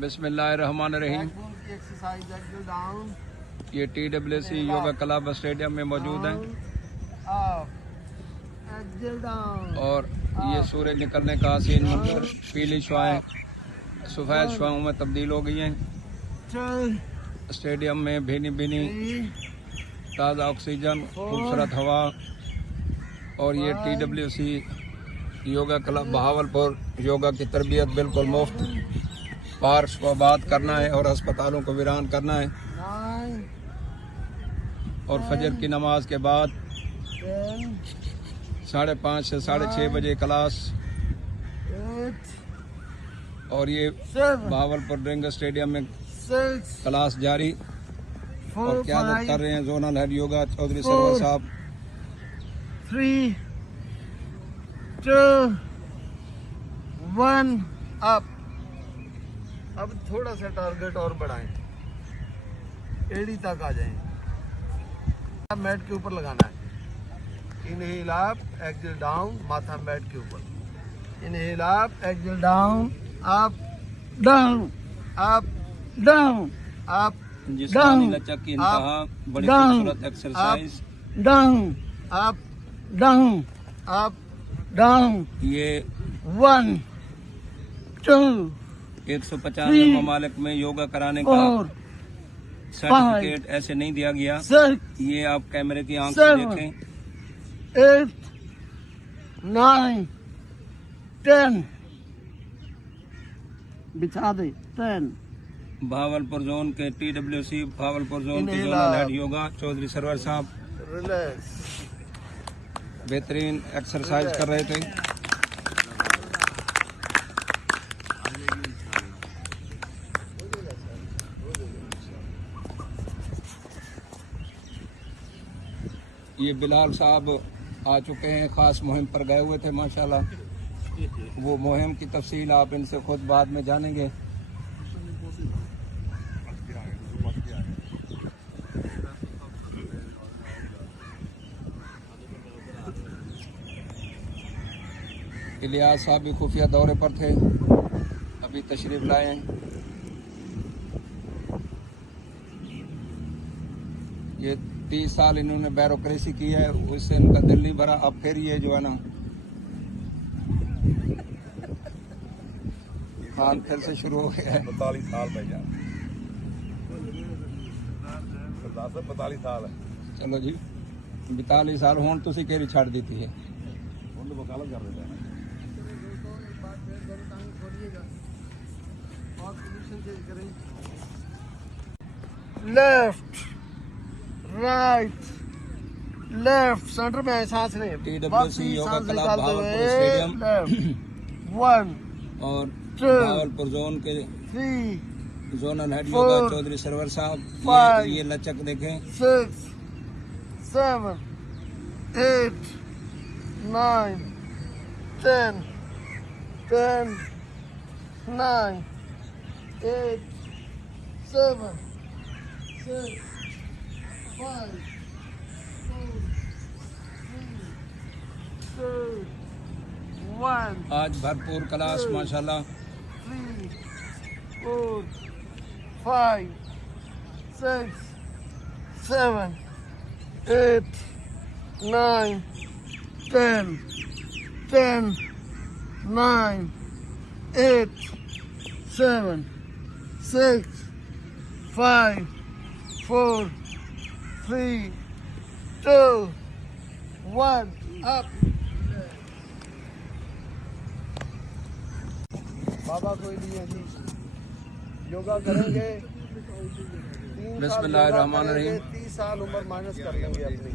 बिस्मिल्लाहिर्रहमानिर्रहीम। ये TWC yoga club stadium में मौजूद है और ये सूरज निकलने का हसीन मंजर, पीली शुआएं सफ़ेद शुआओं में तब्दील हो गई हैं। स्टेडियम में भीनी भीनी ताज़ा ऑक्सीजन, खूबसूरत हवा और ये TWC योगा क्लब बहावलपुर योगा की तरबियत बिल्कुल मुफ्त। पार्क्स को आबाद करना है और अस्पतालों को वीरान करना है और फजर की नमाज के बाद 5:30 से 6:30 बजे क्लास और ये बहावलपुर रिंग स्टेडियम में क्लास जारी और क़यादत कर रहे हैं zonal head yoga Chaudhary Sarwar sahab. 3, 2, 1 up. अब थोड़ा सा टारगेट और बढ़ाएं, एड़ी तक आ जाएं। अब मैट के ऊपर लगाना है। इनहेल अप, एक्सेल डाउन, माथा मैट के ऊपर। Inhale up, exhale down, up down, up down, up जिस्मानी लचक की इंतहा, बड़ी खूबसूरत exercise. Down, up down, up down. ये 1, 2, 150 ममालिक में योगा कराने का सर्टिफिकेट ऐसे नहीं दिया गया। ये आप कैमरे की आंख से देखें। 8, 9, 10 बिछा दे। 10 बहावलपुर जोन के TWC बहावलपुर जोन के zonal head yoga Chaudhary Sarwar sahab relax बेहतरीन एक्सरसाइज कर रहे थे। ये बिलाल साहब आ चुके हैं, खास मुहिम पर गए हुए थे माशाल्लाह। वो मुहिम की तफसील आप इनसे खुद बाद में जानेंगे। इलियास साहब भी खुफिया दौरे पर थे, अभी तशरीफ लाए हैं। ये 30 साल इन्होंने बैरोक्रेसी की है, उससे इनका दिल नहीं भरा। अब फिर ये जो है ना खान फिर से शुरू हो गया है। 45 साल भैया, 45 साल है। चलो जी 42 साल हों तुसी केरी छड़ दी थी है। वकालत कर देते हैं। लेफ्ट राइट लेफ्ट सेंटर में सांस नहीं। TWC yoga club Bahawalpur stadium 1 और बहावलपुर जोन के 3 जोनल हेड योगा चौधरी सरवर साहब। ये लचक देखें। 6, 7, 8, 9, 10, 9, 8, 7, 6, 5, 4, 3, 2, 1। आज भरपूर क्लास माशाल्लाह। 3, 4, 5, 6, 7, 8, 9, 10, 9, 8, 7, 6, 5, 4, 3, 2, 1 up। बाबा कोई नहीं है जी, योगा करेंगे। बिस्मिल्लाहिर्रहमानिर्रहीम। 30 साल उम्र माइनस कर लेंगे अपनी।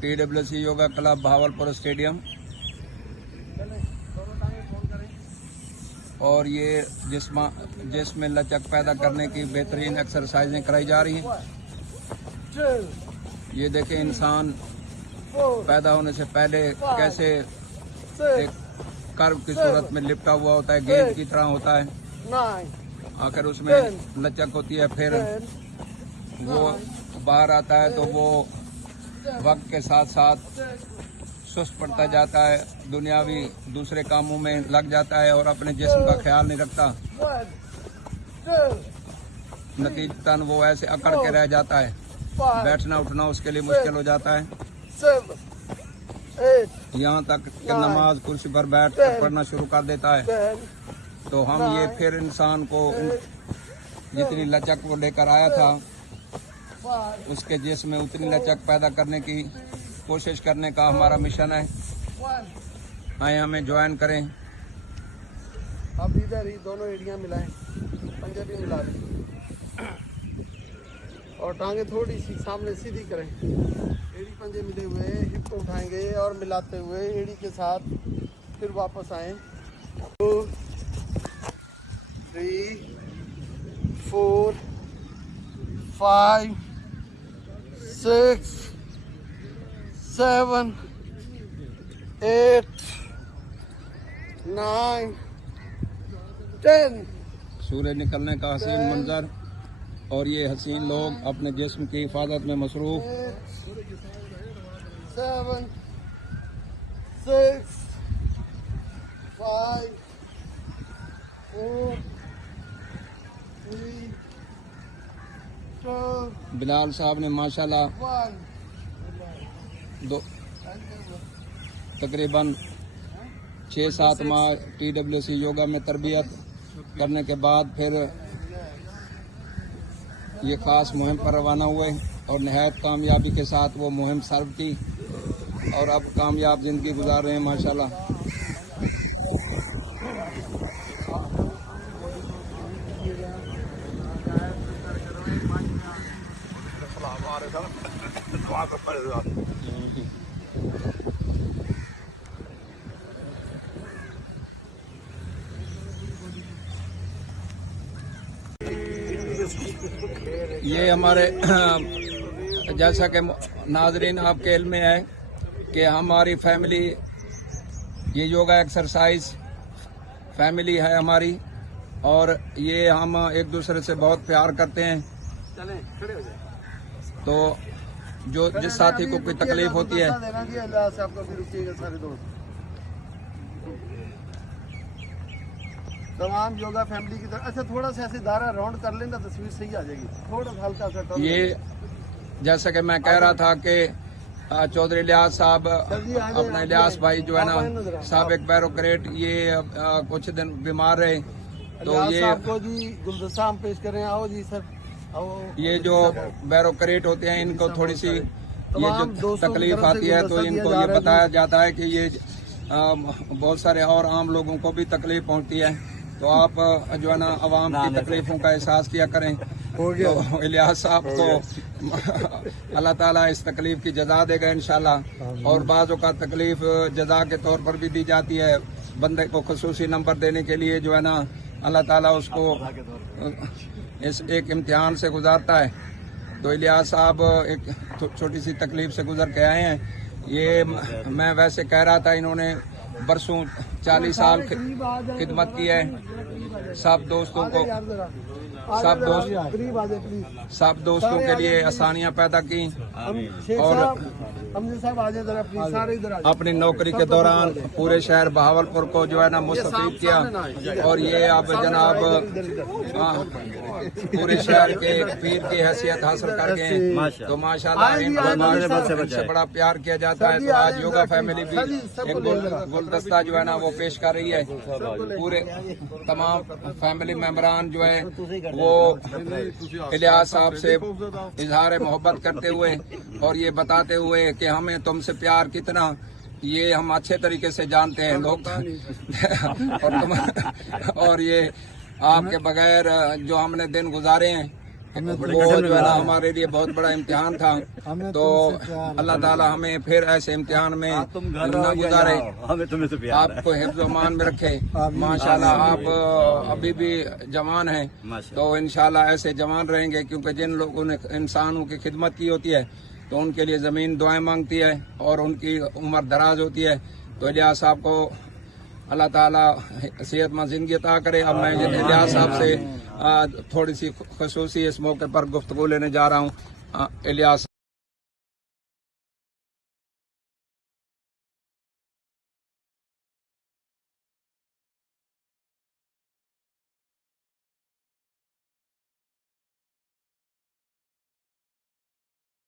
TWC yoga club Bahawalpur stadium और ये जिसमें लचक पैदा करने की बेहतरीन एक्सरसाइजें कराई जा रही हैं। ये देखें इंसान पैदा होने से पहले कैसे एक कर्व की सूरत में लिपटा हुआ होता है, गेंद की तरह होता है। आखिर उसमें लचक होती है, फिर वो बाहर आता है तो वो वक्त के साथ साथ सुस्त पड़ता जाता है, दुनियावी दूसरे कामों में लग जाता है और अपने जिस्म का ख्याल नहीं रखता। नतीजतन वो ऐसे अकड़ के रह जाता है, बैठना उठना उसके लिए मुश्किल हो जाता है। यहाँ तक कि नमाज कुर्सी पर बैठ कर पढ़ना शुरू कर देता है। तो हम ये फिर इंसान को जितनी लचक वो लेकर आया था उसके जिस्म में उतनी लचक पैदा करने की कोशिश करने का हमारा मिशन है। आए हमें ज्वाइन करें। अब इधर ही दोनों एड़ियां मिलाएं, पंजे भी मिला लें और टांगे थोड़ी सी सामने सीधी करें। एड़ी पंजे मिले हुए हिप को उठाएंगे और मिलाते हुए एड़ी के साथ फिर वापस आए। 2 3 4 5 6 7 8 9 10। सूर्य निकलने का हसीन मंजर और ये हसीन लोग अपने जिस्म की हिफाजत में मसरूफ। 7 6 5 4 3 2 बिलाल साहब ने माशाल्लाह 1। तकरीबन 6-7 माह TWC योगा में तरबियत करने के बाद फिर ये खास मुहिम पर रवाना हुए और नहायत कामयाबी के साथ वो मुहिम सर्व की और अब कामयाब जिंदगी गुजार रहे हैं माशाल्लाह। ये हमारे जैसा कि नाजरीन आपके इल्म में है कि हमारी फैमिली ये योगा एक्सरसाइज फैमिली है हमारी और ये हम एक दूसरे से बहुत प्यार करते हैं। चलें खड़े हो जाए। तो जो जिस साथी को कोई तकलीफ होती है तमाम योगा फैमिली की तरफ। अच्छा थोड़ा सा ऐसे दायरा राउंड कर लेना तस्वीर सही आ जाएगी। थोड़ा सा हल्का सा टर्न। ये जैसा कि मैं कह रहा था कि चौधरी इलियास साहब अपना इलियास भाई जो है ना साहब एक बैरोक्रेट ये कुछ दिन बीमार रहे तो ये आपको जी गुलदस्ता हम पेश कर रहे हैं। आओ जी सर आओ। ये जो बैरोक्रेट होते हैं इनको थोड़ी सी ये जो तकलीफ आती है तो इनको ये बताया जाता है कि ये बहुत सारे और आम लोगों को भी तकलीफ पहुंचती है तो आप जो है ना अवाम की तकलीफों का एहसास किया करें। तो इलियास साहब को अल्लाह ताला इस तकलीफ की जजा देगा इंशाल्लाह। और बाज़ों का तकलीफ जजा के तौर पर भी दी जाती है। बंदे को खुसूसी नंबर देने के लिए जो है ना अल्लाह ताला उसको इस एक इम्तिहान से गुजारता है। तो इलियास साहब एक छोटी सी तकलीफ से गुजर के आए हैं। ये मैं वैसे कह रहा था इन्होंने बरसों 40 साल खिदमत की है। सब दोस्तों को सब दोस्तों के लिए आसानियां पैदा की और अपनी नौकरी के दौरान पूरे शहर बहावलपुर को जो है ना मुस्तफीद किया। और ये अब जनाब पूरे शहर के पीर की हैसियत हासिल करके तो माशाल्लाह इनसे बड़ा प्यार किया जाता है। तो आज योगा फैमिली भी एक गुलदस्ता जो है ना वो पेश कर रही है। पूरे तमाम फैमिली मेंबरान जो है वो इलियास साहब से इजहार मोहब्बत करते हुए और ये बताते हुए कि हमें तुमसे प्यार कितना ये हम अच्छे तरीके से जानते हैं लोग और ये आपके बगैर जो हमने दिन गुजारे हैं वो जो है ना हमारे लिए बहुत बड़ा इम्तिहान था। तो अल्लाह ताला हमें फिर ऐसे इम्तिहान में न गुजारे, आपको हिफ्ज़ मान में रखे। माशाल्लाह आप अभी भी जवान हैं तो इंशाल्लाह ऐसे जवान रहेंगे क्योंकि जिन लोगों ने इंसानों की खिदमत की होती है तो उनके लिए ज़मीन दुआएं मांगती है और उनकी उम्र दराज होती है। तो इलियास साहब को अल्लाह ताला सेहतमंद ज़िंदगी अता करे। अब मैं इलियास साहब से थोड़ी सी खुसूसी इस मौके पर गुफ्तगू लेने जा रहा हूँ। इलियास